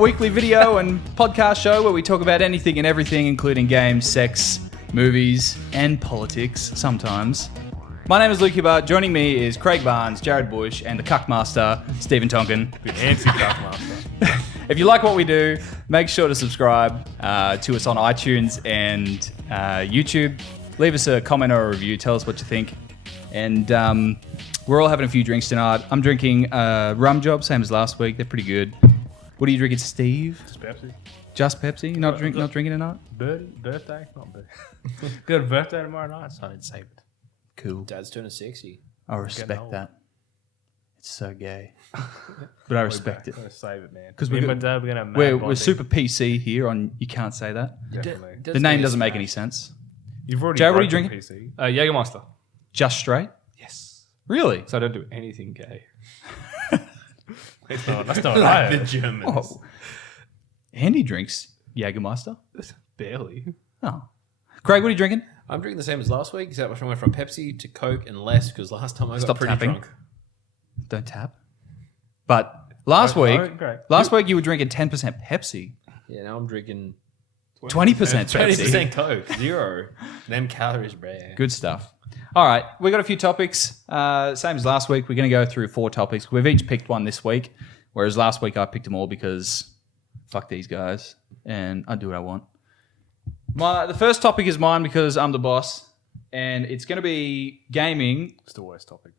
weekly video and podcast show where we talk about anything and everything, including games, sex, movies, and politics sometimes. My name is Luke Hubbard. Joining me is Craig Barnes, Jared Bush, and the Cuckmaster, Stephen Tonkin. The anti-Cuckmaster. If you like what we do, make sure to subscribe to us on iTunes and YouTube. Leave us a comment or a review. Tell us what you think. And we're all having a few drinks tonight. I'm drinking Rum Job, same as last week. They're pretty good. What are you drinking, Steve? Just Pepsi. Just Pepsi? Not drinking tonight? Birthday? Not birthday. Got a birthday tomorrow night, so I didn't save it. Cool. Dad's turning 60. I respect that. It's so gay. But I respect it. I'm going to save it, man. Because we're going to we're super PC here on You Can't Say That. Definitely. The name doesn't make any sense. You've already Jared, what are you broken drinking? PC. Jägermeister. Just straight? Yes. Really? So I don't do anything gay. That's not right. The Germans. Oh. Andy drinks Jägermeister? Barely. Oh. Craig, what are you drinking? I'm drinking the same as last week, except I went from Pepsi to Coke and less because last time I got Stop pretty tapping. drunk. Don't tap. But last Oh, week great. you were drinking 10% Pepsi. Yeah, now I'm drinking 20% Pepsi. 20% Coke. 0. Them calories, bruh. Good stuff. All right, we got a few topics. Same as last week. We're going to go through 4 topics. We've each picked one this week, whereas last week I picked them all because fuck these guys and I do what I want. The first topic is mine because I'm the boss, and it's going to be gaming. It's the worst topic.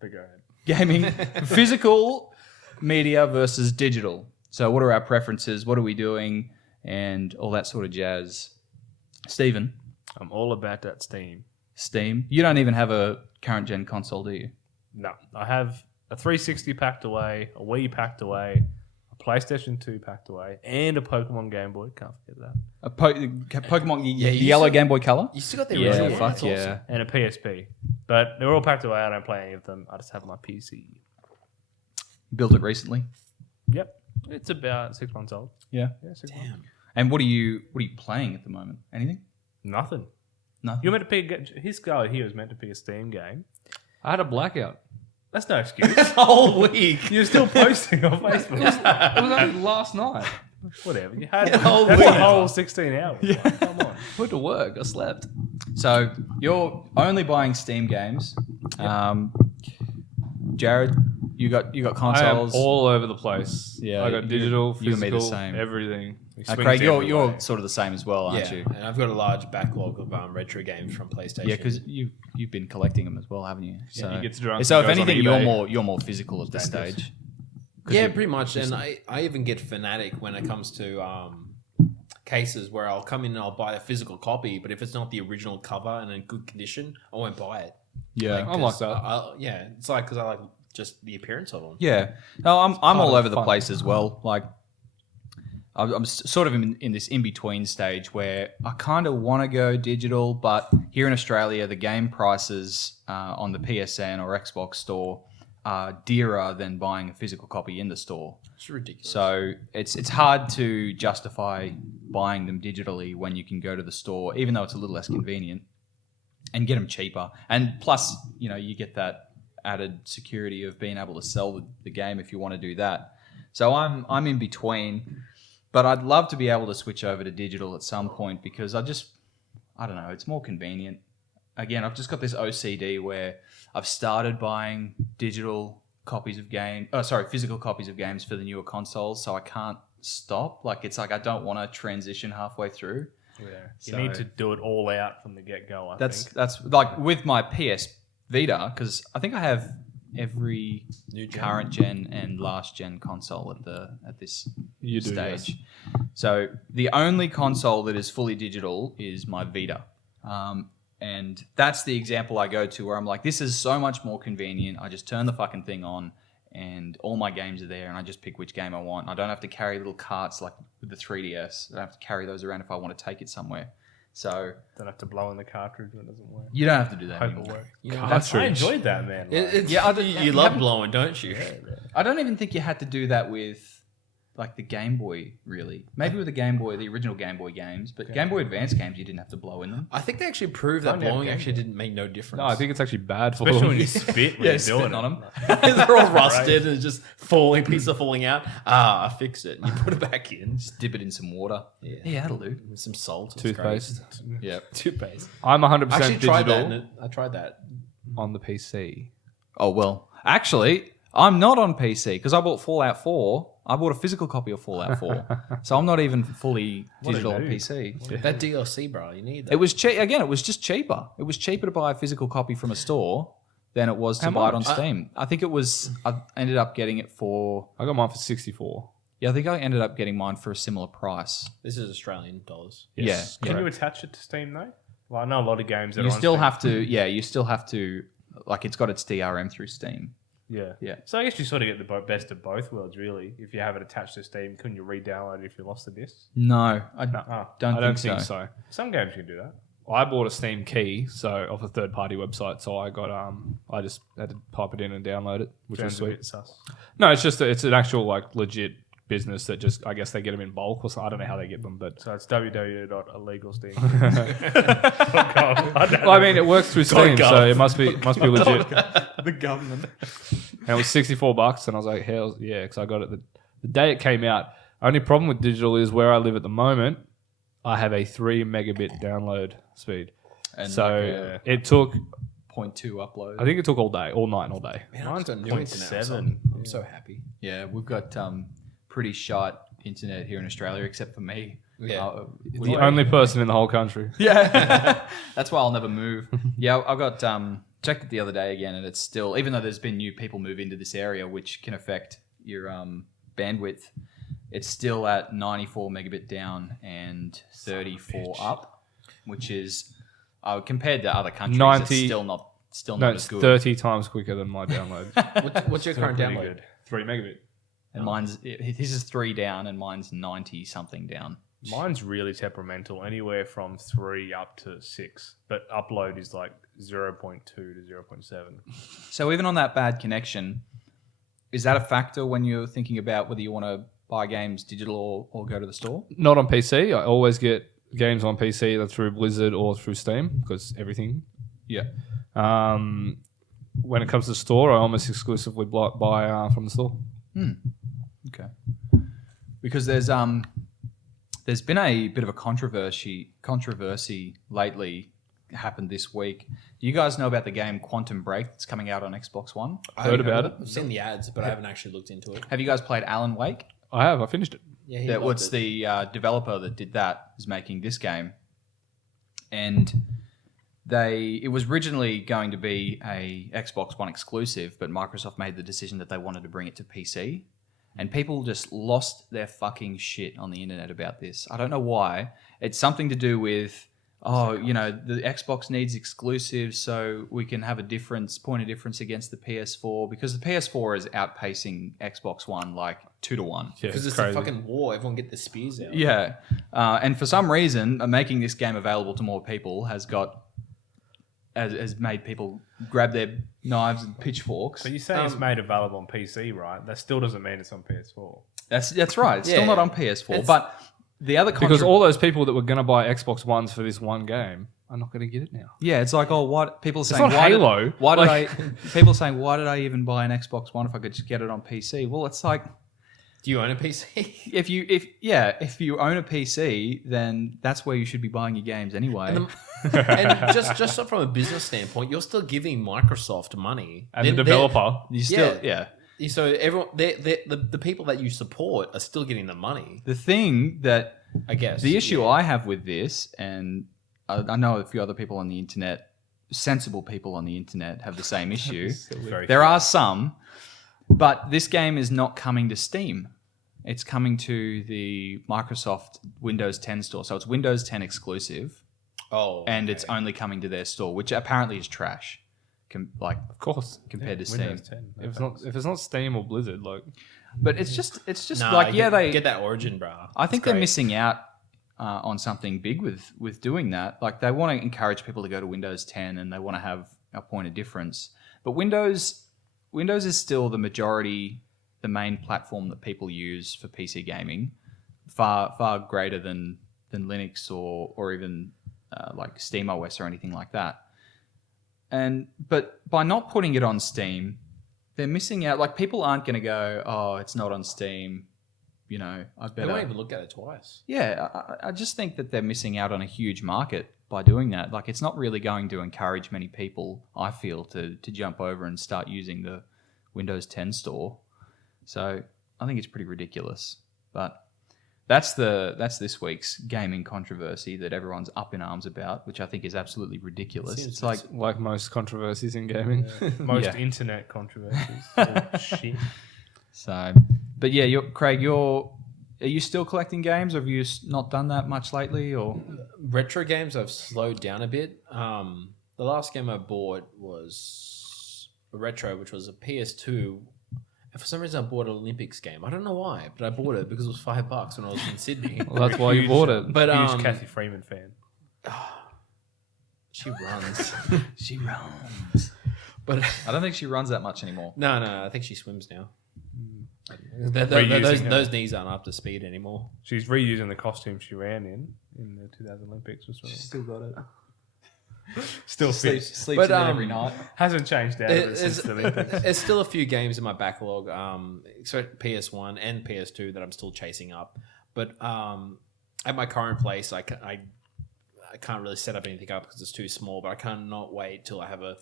But go ahead. Gaming, physical media versus digital. So what are our preferences? What are we doing? And all that sort of jazz. Stephen. I'm all about that Steam. You don't even have a current gen console, do you? No. I have a 360 packed away, a Wii packed away, a PlayStation 2 packed away, and a Pokemon Game Boy. Can't forget that. A Pokemon, the you yellow still- Game Boy Color? You still got the Yeah, original one? fuck That's yeah. awesome. And a PSP. But they're all packed away. I don't play any of them. I just have my PC. Built it recently. Yep. It's about 6 months old. Yeah. Yeah, 6 months. Damn. And what are you playing at the moment? Anything? Nothing. Nothing. You're meant to pick. His guy here was meant to pick a Steam game. I had a blackout. That's no excuse. Whole week. You're still posting on Facebook. It was only last night. Whatever. You had Yeah, whole that's week. a whole 16 hours. Yeah. Like, come on. Went to work. I slept. So you're only buying Steam games. Jared, you got I am consoles. all over the place. Yeah, I got you- digital, you and me the physical, same. everything. Craig, you're sort of the same as well, aren't Yeah, you? and I've got a large backlog of retro games from PlayStation. Yeah, because you've been collecting them as well, haven't you? So, he gets drunk so and if goes on anything, eBay. you're more physical at this stage. Yeah, pretty much. And I even get fanatic when it comes to cases where I'll come in and I'll buy a physical copy, but if it's not the original cover and in good condition, I won't buy it. Yeah, I like that. Yeah, it's like because I like just the appearance of them. yeah. No, I'm all of over the fun. place as well. Like, I'm sort of in this in between stage where I kind of want to go digital, but here in Australia, the game prices on the PSN or Xbox store are dearer than buying a physical copy in the store. It's ridiculous. So it's hard to justify buying them digitally when you can go to the store, even though it's a little less convenient, and get them cheaper. And plus, you get that added security of being able to sell the game if you want to do that. So I'm in between, but I'd love to be able to switch over to digital at some point because I don't know, it's more convenient. Again, I've just got this OCD where I've started buying physical copies of games for the newer consoles, so I can't stop. Like, it's like I don't want to transition halfway through. Yeah. You So- need to do it all out from the get-go, I think. That's like with my PS Vita, because I think I have every New gen. current gen and last gen console at this You do, stage. yes. So the only console that is fully digital is my Vita. And that's the example I go to where I'm like, this is so much more convenient. I just turn the fucking thing on and all my games are there and I just pick which game I want. I don't have to carry little carts like with the 3DS. I don't have to carry those around if I want to take it somewhere. So Don't have to blow in the cartridge when it doesn't work. you don't have to do that Hope anymore. it works. You know, I enjoyed that, man. Like, It's, Yeah, you love blowing, don't you? I don't even think you had to do that with like the Game Boy, really. Maybe with the Game Boy, the original Game Boy games, but Game Boy Advance games, you didn't have to blow in them. I think they actually proved that Only have blowing Game actually Boy. didn't make no difference. No, I think it's actually bad for Especially them. when you spit when you're doing on it. them. they're all rusted and it's just falling, pieces are falling out. I fixed it. And you put it back in. Just dip it in some water. Yeah. That'll do. With some salt. It's Toothpaste. great. Yeah. Toothpaste. I'm 100% I actually digital tried that. I tried that. on the PC. Oh, well, actually, I'm not on PC because I bought Fallout 4. I bought a physical copy of Fallout 4. So I'm not even fully digital on PC. That DLC, bro. You need that. It was cheap. Again, it was just cheaper. It was cheaper to buy a physical copy from a store than it was to How buy it on much? Steam. I think it was, I ended up getting it for, I got mine for 64. yeah, I think I ended up getting mine for a similar price. This is Australian dollars. Yes, Yeah. Can you correct. attach it to Steam though? Well, I know a lot of games that You are on still Steam. have to, you still have to, like it's got its DRM through Steam. Yeah. Yeah. So I guess you sort of get the best of both worlds, really. If you have it attached to Steam, couldn't you re-download it if you lost the disc? No, I Oh, don't, I don't think, think so. so. some games can do that. I bought a Steam key, so off a third-party website. So I got I just had to type it in and download it, which was Sounds a sweet. bit sus. No, it's just it's an actual like legit business that just I guess they get them in bulk or something. I don't know how they get them, but So it's www.illegalsteam. well, I mean it works through Steam, so it must be legit. The government. And it was $64, and I was like, hell yeah, because I got it the day it came out. Only problem with digital is where I live at the moment, I have a 3 megabit download speed. And So it took, 0.2 upload. I think it took all day, all night and all day. Man, I've got new 0.7. internet. So I'm so happy. Yeah, we've got pretty shite internet here in Australia, except for me. Yeah. The only person in the whole country. Yeah, that's why I'll never move. Yeah, I got checked it the other day again, and it's still, even though there's been new people move into this area, which can affect your bandwidth, it's still at 94 megabit down and 34 up, which is compared to other countries, 90 it's still No, not it's as good. 30 times quicker than my download. What's your current Pretty download? good. 3 megabit. And mine's his is 3 down, and mine's 90 something down. Mine's really temperamental, anywhere from 3 up to 6. But upload is like 0.2 to 0.7. So even on that bad connection, is that a factor when you're thinking about whether you want to buy games digital or go to the store? Not on PC. I always get games on PC either through Blizzard or through Steam because everything. Yeah. When it comes to the store, I almost exclusively buy from the store. Okay. Because there's been a bit of a controversy lately happened this week. Do you guys know about the game Quantum Break that's coming out on Xbox One? Heard about it. I've seen the ads, but I haven't actually looked into it. Have you guys played Alan Wake? I have. I finished it. Yeah, he That loved what's it. the developer that did that is making this game, and it was originally going to be a Xbox One exclusive, but Microsoft made the decision that they wanted to bring it to PC, and people just lost their fucking shit on the internet about this. I don't know why. It's something to do with the Xbox needs exclusives so we can have a point of difference against the PS4, because the PS4 is outpacing Xbox One like 2-1. Yeah, Because it's crazy. a fucking war. Everyone get their spears out. Yeah, and for some reason, making this game available to more people has made people grab their knives and pitchforks. So you say it's made available on PC, right? That still doesn't mean it's on PS4. That's right. It's Yeah. still not on PS4, It's- but the other Because all those people that were going to buy Xbox Ones for this one game are not going to get it now. yeah, it's like what people are saying. not why Halo. Did, why did Like- people are saying why did I even buy an Xbox One if I could just get it on PC? Well, it's like Do you own a PC? if you own a PC, then that's where you should be buying your games anyway. And just from a business standpoint, you're still giving Microsoft money. And the developer. you still Yeah. So everyone, the people that you support are still getting the money. The thing that I guess the issue I have with this, and I know a few other people on the internet, sensible people on the internet, have the same issue. Very There are some, but this game is not coming to Steam. It's coming to the Microsoft Windows 10 store. So it's Windows 10 exclusive, and it's only coming to their store, which apparently is trash. Of course. Compared to Windows Steam. 10. If it's not Steam or Blizzard, like But it's just Nah, they get that Origin, bro. I think It's they're great. missing out on something big with doing that. Like they want to encourage people to go to Windows 10 and they want to have a point of difference. But Windows is still the the main platform that people use for PC gaming, far greater than Linux or even like SteamOS or anything like that. But by not putting it on Steam, they're missing out. Like, people aren't going to go, oh, it's not on Steam. You know, I They better. won't even look at it twice. Yeah, I just think that they're missing out on a huge market by doing that. Like, it's not really going to encourage many people, I feel, to jump over and start using the Windows 10 store. So I think it's pretty ridiculous. But that's this week's gaming controversy that everyone's up in arms about, which I think is absolutely ridiculous. Seems It's like, Like most controversies in gaming. Most Yeah. internet controversies. Oh, shit. so. But yeah, Craig, are you still collecting games, or have you not done that much lately? Or Retro games, I've slowed down a bit. The last game I bought was a retro, which was a PS2. And for some reason, I bought an Olympics game. I don't know why, but I bought it because it was $5 when I was in Sydney. Well, that's why you bought it. But Huge Kathy Freeman fan. she runs. she runs. But I don't think she runs that much anymore. no, I think she swims now. Reusing Those knees aren't up to speed anymore. She's reusing the costume she ran in the 2000 Olympics. Which Still got it. still fit. Sleeps But, in it every night. Hasn't changed out of it since the Olympics. There's still a few games in my backlog, except PS1 and PS2 that I'm still chasing up. But at my current place, I can't really set up anything up because it's too small. But I cannot wait till I have a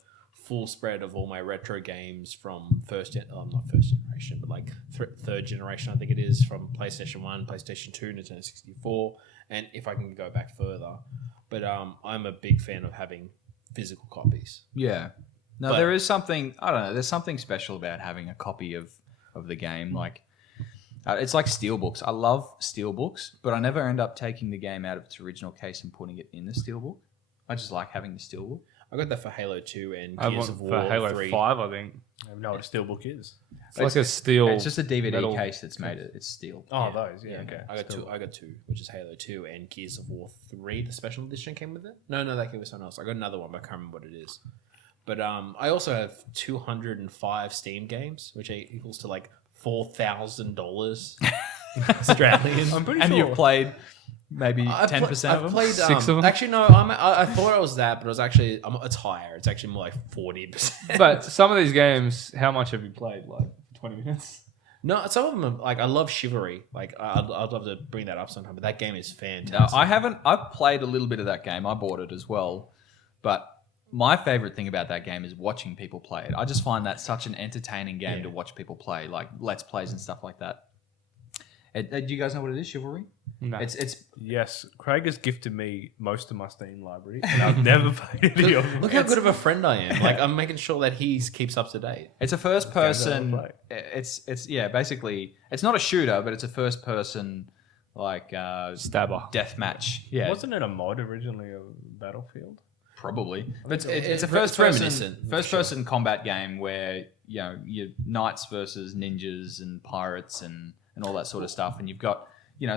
full spread of all my retro games from not first generation, but like third generation, I think it is, from PlayStation 1, PlayStation 2, Nintendo 64, and if I can go back further. But I'm a big fan of having physical copies. Yeah. No, But- there is something, I don't know, there's something special about having a copy of the game. Like, it's like steelbooks. I love steelbooks, but I never end up taking the game out of its original case and putting it in the steelbook. I just like having the steelbook. I got that for Halo 2 and I Gears want of for War Halo 3. 5, I think. I have no what a steelbook is. It's like a steel. It's just a DVD metal- case that's made it. It's steel. Oh, those. Yeah, okay. I got two, which is Halo 2 and Gears of War 3. The special edition came with it. No, that came with someone else. I got another one, but I can't remember what it is. But I also have 205 Steam games, which equals to like $4,000 Australian. I'm pretty And sure. you've played maybe I've 10% of them? played 6 of them? Actually, no. I thought it was that, but it was actually it's higher. It's actually more like 40%. But some of these games, how much have you played? Like 20 minutes? no, some of them are, like I love Chivalry. Like I'd love to bring that up sometime. But that game is No, fantastic. I haven't. I've played a little bit of that game. I bought it as well. But my favorite thing about that game is watching people play it. I just find that such an entertaining game to watch people play, like Let's Plays and stuff like that. Do you guys know what it is, Chivalry? No. It's Yes, Craig has gifted me most of my Steam library, and I've never played any of them. Look how good of a friend I am. Like I'm making sure that he keeps up to date. It's a first person. play. It's yeah. Basically, it's not a shooter, but it's a first person like Stabber. death match. Yeah, Wasn't it a mod originally of Battlefield? probably. It's a It's first reminiscent, person for sure. combat game where you're knights versus ninjas and pirates and all that sort of stuff, and you've got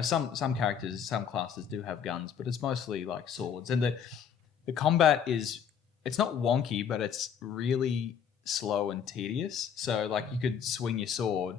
some characters, some classes do have guns, but it's mostly like swords, and the combat it's not wonky, but it's really slow and tedious. So like you could swing your sword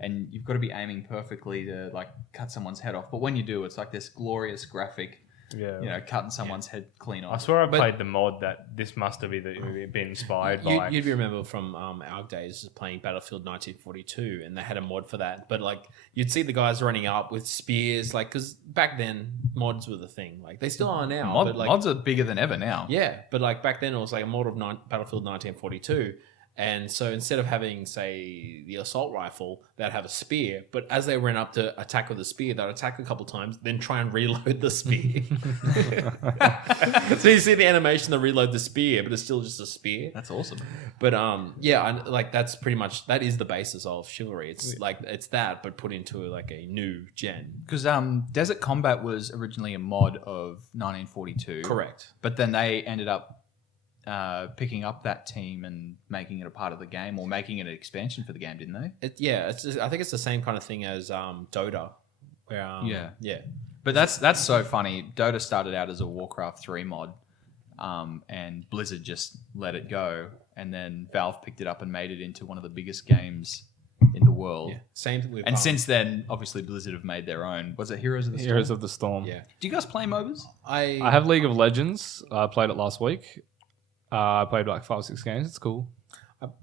and you've got to be aiming perfectly to like cut someone's head off, but when you do, it's like this glorious graphic, Yeah. cutting someone's head clean I off. swear I played the mod that this must have either been inspired by. You'd remember from our days playing Battlefield 1942, and they had a mod for that. But like you'd see the guys running up with spears, like because back then mods were the thing. Like they still are now. but like, Mods are bigger than ever now. yeah, but like back then it was like a mod of Battlefield 1942. And so instead of having, say, the assault rifle, they'd have a spear. But as they ran up to attack with the spear, they'd attack a couple times, then try and reload the spear. So you see the animation, they reload the spear, but it's still just a spear. That's awesome. But that's pretty much, that is the basis of Chivalry. It's like, it's that, but put into like a new gen. Because Desert Combat was originally a mod of 1942. Correct. But then they ended up picking up that team and making it a part of the game, or making it an expansion for the game, didn't they? I think it's the same kind of thing as Dota. Where, yeah. But that's so funny. Dota started out as a Warcraft 3 mod, and Blizzard just let it go, and then Valve picked it up and made it into one of the biggest games in the world. Yeah. Same with And since then, obviously Blizzard have made their own. Was it Heroes of the Storm? Heroes of the Storm. yeah, Do you guys play MOBAs? I have League of Legends. I played it last week. I played like 5 or 6 games. It's cool.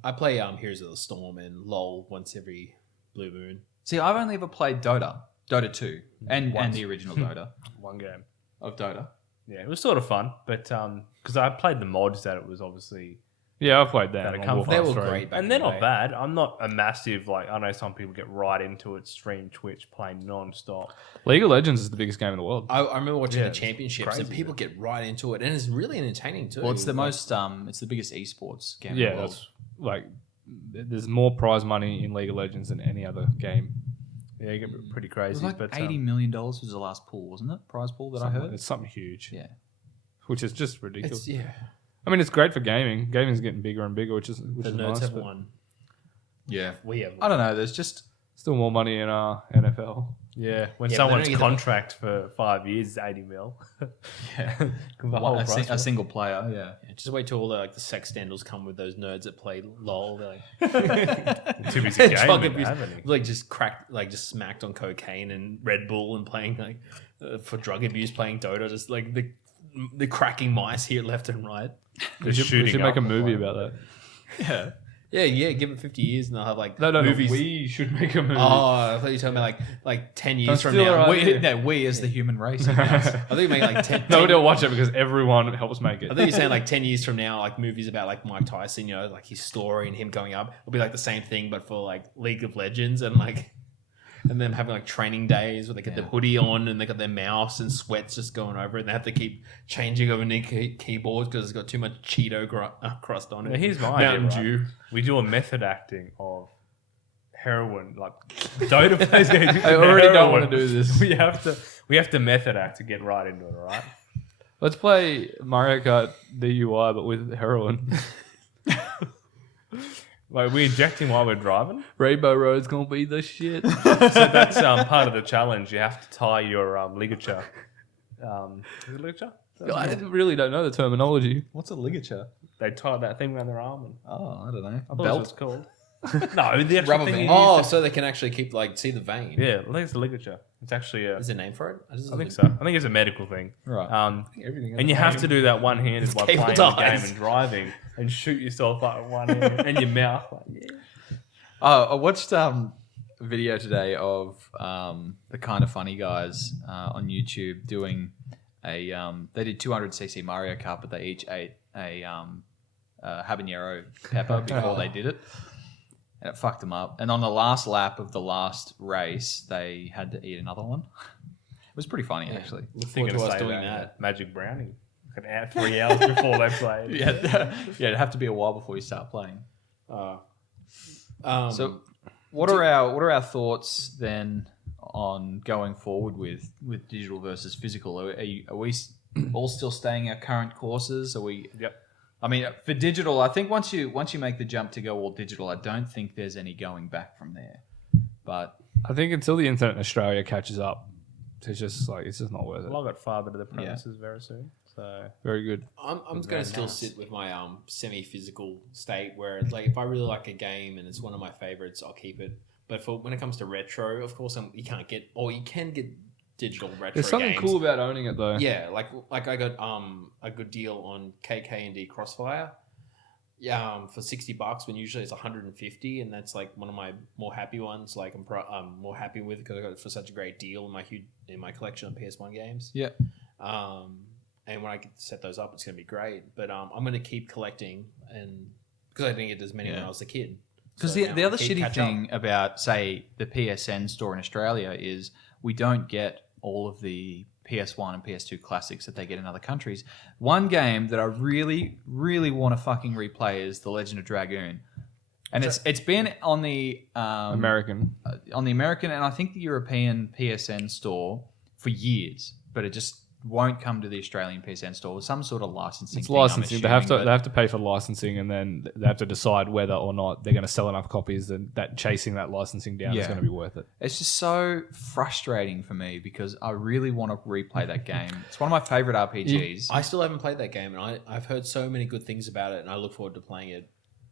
I play Heroes of the Storm and LOL once every blue moon. See, I've only ever played Dota 2, and the original Dota One game. of Dota. Yeah, it was sort of fun, but because I played the mods that it was obviously, Yeah, I've played that. That'd on come Warcraft They were 3. great back and they're in the not day. bad. I'm not a massive like. I know some people get right into it, stream Twitch, playing non-stop. League of Legends is the biggest game in the world. I remember watching Yeah, the it's championships and crazy, people get right into it, and it's really entertaining too. Well, it's the Like, most. It's the biggest esports game. in Yeah, the world. that's like there's more prize money in League of Legends than any other game. Yeah, you get pretty It crazy. was like but $80 million was the last pool, wasn't it? Prize pool that I heard. It's something huge, Yeah. which is just ridiculous. It's I mean, it's great for gaming. Gaming's getting bigger and bigger, which the is nerds nice. have But won. Yeah. We have. I don't know. There's just still more money in NFL. yeah, when Yeah, but they someone's don't get the- contract for 5 years is 80 mil. The whole a price. single player. Yeah. Yeah, just wait till all the sex scandals come with those nerds that play LOL. They're like, Too busy drug gaming, abuse, haven't you? like just smacked on cocaine and Red Bull and playing for drug abuse, playing Dota, just like the cracking mice here left and right. We should make a movie about that. Yeah. Yeah. Give it 50 years and they'll have like No, movies. we should make a movie. Oh, I thought you were talking about like 10 years from steal now. our Wait, idea. We as the human race. I think you make like 10. Nobody will watch it because everyone helps make it. I think you're saying like 10 years from now, like movies about like Mike Tyson, like his story and him going up will be like the same thing, but for like League of Legends and them having like training days where they get the hoodie on and they got their mouse and sweats just going over it. And they have to keep changing over their keyboards because it's got too much Cheeto crust on it. Now, here's my Mountain idea, right? Dew. We do a method acting of heroin, like Dota players. I already don't want to do this. We have to method act to get right into it, all right? Let's play Mario Kart DUI, but with heroin. Like we're injecting while we're driving. Rainbow Road's gonna be the shit. So that's part of the challenge. You have to tie your ligature. Is it ligature? I really don't know the terminology. What's a ligature? They tie that thing around their arm. And Oh, I don't know. I thought that's what it's called. No, the actual Rubber thing band. you Oh, use so they can actually keep see the vein. to- yeah, I think it's a ligature. It's actually Is there a name for it? I think so. I think it's a medical thing. Right. Everything. And you have to do that one-handed while cable playing the game ties. and driving, and shoot yourself up with one hand and your mouth. Like, yeah. Oh, I watched a video today of the Kind of Funny guys on YouTube doing a. They did 200cc Mario Kart, but they each ate a habanero pepper before they did it, and it fucked them up. And on the last lap of the last race, they had to eat another one. It was pretty funny, actually. Look Thinking forward of to us saying doing that that. magic brownie. Like an hour, 3 hours before they played. Yeah, it'd have to be a while before you start playing. So, what are our thoughts then on going forward with digital versus physical? Are we all still staying our current courses? Are we? Yep. I mean, for digital, I think once you make the jump to go all digital, I don't think there's any going back from there. But I think until the internet in Australia catches up, it's just not worth it. Well, I got fibre to the premises very soon. So Very good. I'm going to very still nice. sit with my semi-physical state where it's like if I really like a game and it's one of my favorites, I'll keep it. But when it comes to retro, of course, you can get digital retro There's something games. cool about owning it, though. Yeah, like I got a good deal on KK&D Crossfire. Yeah, for $60 when usually it's 150, and that's like one of my more happy ones. Like I'm more happy with because I got it for such a great deal in my collection of PS1 games. yeah, And when I get to set those up, it's going to be great. But I'm going to keep collecting, and because I didn't get as many when I was a kid. because So the now other keep shitty catch thing about say the PSN store in Australia is we don't get all of the PS1 and PS2 classics that they get in other countries. One game that I really, really want to fucking replay is The Legend of Dragoon. And it's been on the American. and I think the European PSN store for years, but it just won't come to the Australian PSN store with some sort of licensing. It's thing, I'm licensing. They have to assuming, they have to pay for licensing, and then they have to decide whether or not they're going to sell enough copies that chasing that licensing down is Yeah. going to be worth it. It's just so frustrating for me because I really want to replay that game. It's one of my favorite RPGs. I still haven't played that game, and I've heard so many good things about it, and I look forward to playing it.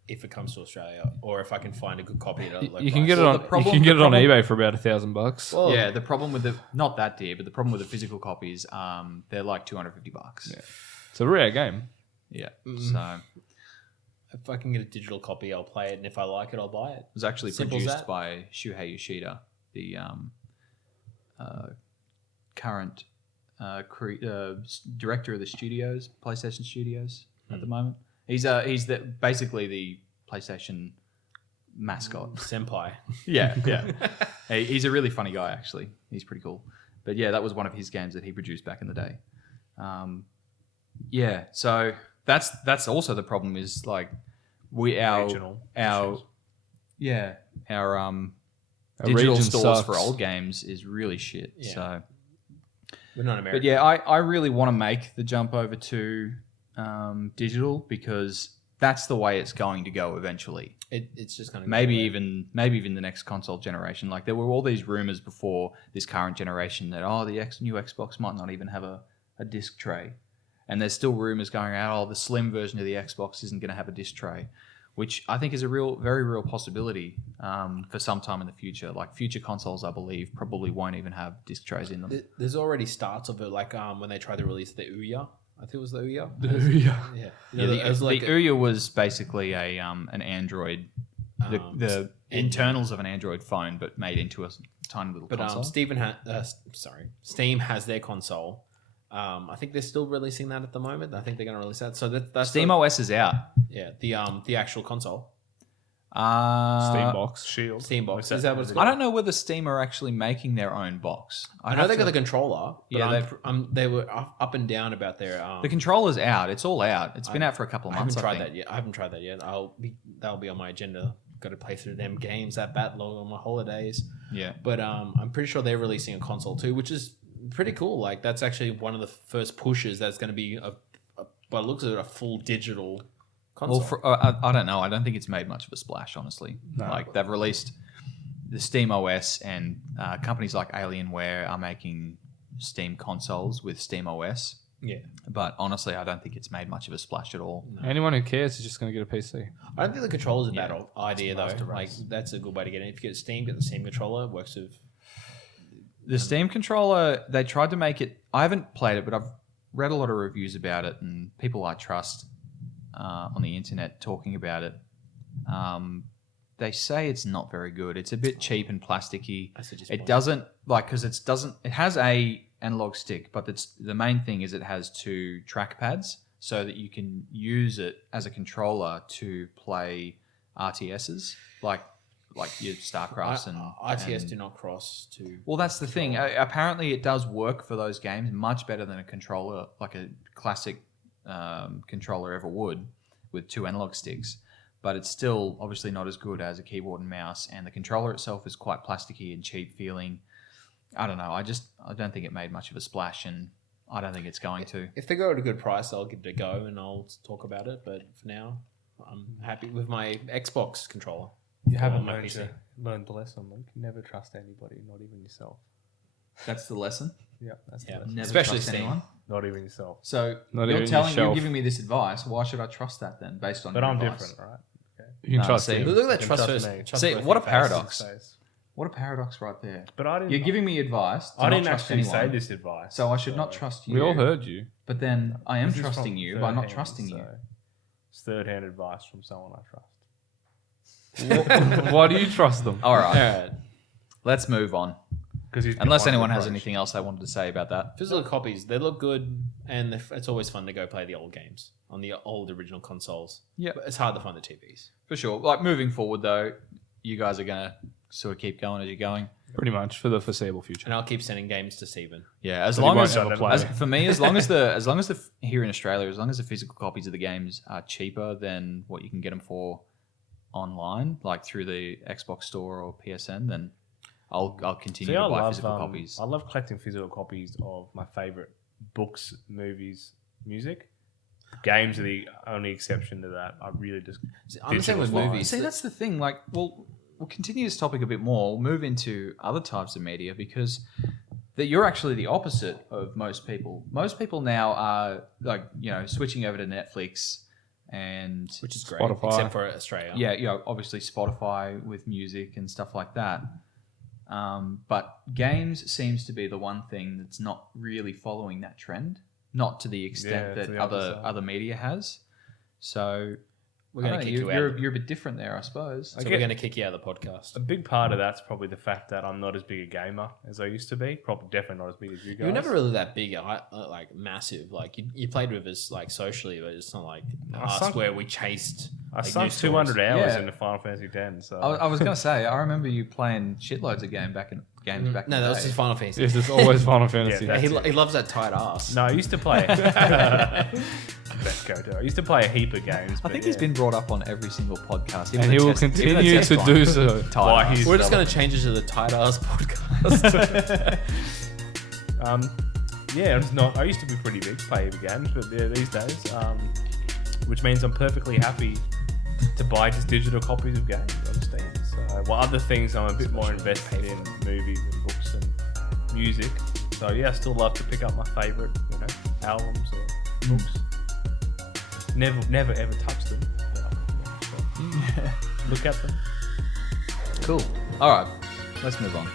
if it comes to Australia, or if I can find a good copy at a low You can price. get it Well, on. the problem- you can get the it on problem- eBay for about $1,000. Well, Yeah, the problem with the not that dear, but the problem with the physical copies, they're like $250. Yeah. It's a rare game. Yeah. Mm. So if I can get a digital copy, I'll play it, and if I like it, I'll buy it. it was actually Simple as produced that. by Shuhei Yoshida, the current director of the studios, PlayStation Studios at the moment. He's basically the PlayStation mascot. Senpai. Yeah, yeah. He's a really funny guy, actually. He's pretty cool. But yeah, that was one of his games that he produced back in the day. Yeah, so that's also the problem is like Regional our issues. our Our digital region stores sucks. for old games is really shit. Yeah. So, We're not American. but yeah, I really want to make the jump over to digital because that's the way it's going to go eventually. It's just going to Maybe even the next console generation. Like there were all these rumors before this current generation that the new Xbox might not even have a disc tray, and there's still rumors going out. The slim version of the Xbox isn't going to have a disc tray, which I think is a very real possibility for some time in the future. Like future consoles, I believe, probably won't even have disc trays in them. There's already starts of it, like when they tried to release the Ouya. I think it was the Ouya. Yeah. Yeah, Yeah, it was the like Ouya was basically an Android, the internals of an Android phone, but made into a tiny little But console. Steam has their console. I think they're still releasing that at the moment. I think they're going to release that. So that's Steam OS is out. the actual console. Steam box. Shield. Steam box. Is Is that what it's I called? don't know whether Steam are actually making their own box. I know they got the controller. But Yeah, they were up and down about their. The controller's out. It's all out. It's been out for a couple of I haven't months. tried think. that yet. I haven't tried that yet. That'll be on my agenda. Got to play through them games that backlog on my holidays. Yeah. But I'm pretty sure they're releasing a console too, which is pretty cool. Like that's actually one of the first pushes that's going to be by the looks of it, a full digital console. Well, I don't know. I don't think it's made much of a splash, honestly. No. Like they've released the Steam OS, and companies like Alienware are making Steam consoles with Steam OS. yeah, But honestly, I don't think it's made much of a splash at all. Anyone who cares is just going to get a PC. I don't think the controller's a bad Yeah. idea It's nice though. to Like race. that's a good way to get it. If you get Steam, get the Steam controller. It works with. The Steam controller, they tried to make it. I haven't played it, but I've read a lot of reviews about it, and people I trust on the internet talking about it. They say it's not very good. It's a bit cheap and plasticky. I suggest It doesn't It has a analog stick, but the main thing is it has two trackpads, so that you can use it as a controller to play RTSs, like your StarCrafts and RTS and- do not cross to. Well, that's the thing. Apparently, it does work for those games much better than a controller, like a classic controller ever would, with two analog sticks. But it's still obviously not as good as a keyboard and mouse, and the controller itself is quite plasticky and cheap feeling. I don't know. I don't think it made much of a splash, and I don't think it's going to. If they go at a good price, I'll give it a go and I'll talk about it. But for now, I'm happy with my Xbox controller. You haven't my learned the lesson, Luke. Never trust anybody, not even yourself. That's the lesson. Yeah, that's Yeah. the lesson. Never Especially trust Steam. anyone. Not even yourself. So Not you're even yourself. giving me this advice. Why should I trust that then, based on But your I'm advice? different, right? Okay. You can No, trust see, him. Look at that You trust can first. me. Trust See, first what a face. paradox. Face. What a paradox right there. But I didn't. You're giving me advice. To I not didn't trust actually say anyone, this advice. So I should not trust you. We all heard you. But then I am This is trusting from you by not third-hand, trusting you. so It's third-hand advice from someone I trust. Why do you trust them? All All right, right. let's move on. Because Unless anyone has anything else they wanted to say about that. Physical copies, they look good, and it's always fun to go play the old games on the old original consoles. Yeah, But it's hard to find the TVs. for sure. Like moving forward, though, you guys are gonna sort of keep going as you're going. Pretty much for the foreseeable future. And I'll keep sending games to Steven. Yeah, as But he long won't as, ever play. as for me, as long as here in Australia, as long as the physical copies of the games are cheaper than what you can get them for online, like through the Xbox Store or PSN, then I'll continue See, to I buy love physical copies. I love collecting physical copies of my favorite books, movies, music. Games are the only exception to that. I really just I'm the same with Digital's movies. See, that's the thing. Like, we'll continue this topic a bit more. We'll move into other types of media because you're actually the opposite of most people. Most people now are like, switching over to Netflix, and which is great, Spotify. except for Australia. yeah, obviously Spotify with music and stuff like that. But games seems to be the one thing that's not really following that trend, not to the extent Yeah, to that the other side. other media has. So We're going I to don't kick know, you out. you're a bit different there, I suppose. So we're going to kick you out of the podcast. A big part of that's probably the fact that I'm not as big a gamer as I used to be. Probably definitely not as big as you guys. You were never really that big, like massive. Like you played with us like socially, but it's not like us sunk- where we chased. I like, sunk news 200 stories. hours Yeah. into Final Fantasy X. So I was going to say, I remember you playing shitloads of games back in No, the that day. was just Final Fantasy. This is always Final Fantasy. Yeah, he loves that tight ass. no, I used to play. Best go-to. I used to play a heap of games. I think he's been brought up on every single podcast. even And the he will test- even the continue test to one. do so. Tight Why ass. he's- We're just going to change it to the tight ass podcast. Yeah, it's not. I used to be pretty big player of games, but yeah, these days, which means I'm perfectly happy to buy just digital copies of games on Steam. So, while other things I'm a bit more invested in, movies and books and music. So yeah, I still love to pick up my favorite, albums or books. Never ever touch them. But look at them. Cool. All right, let's move on.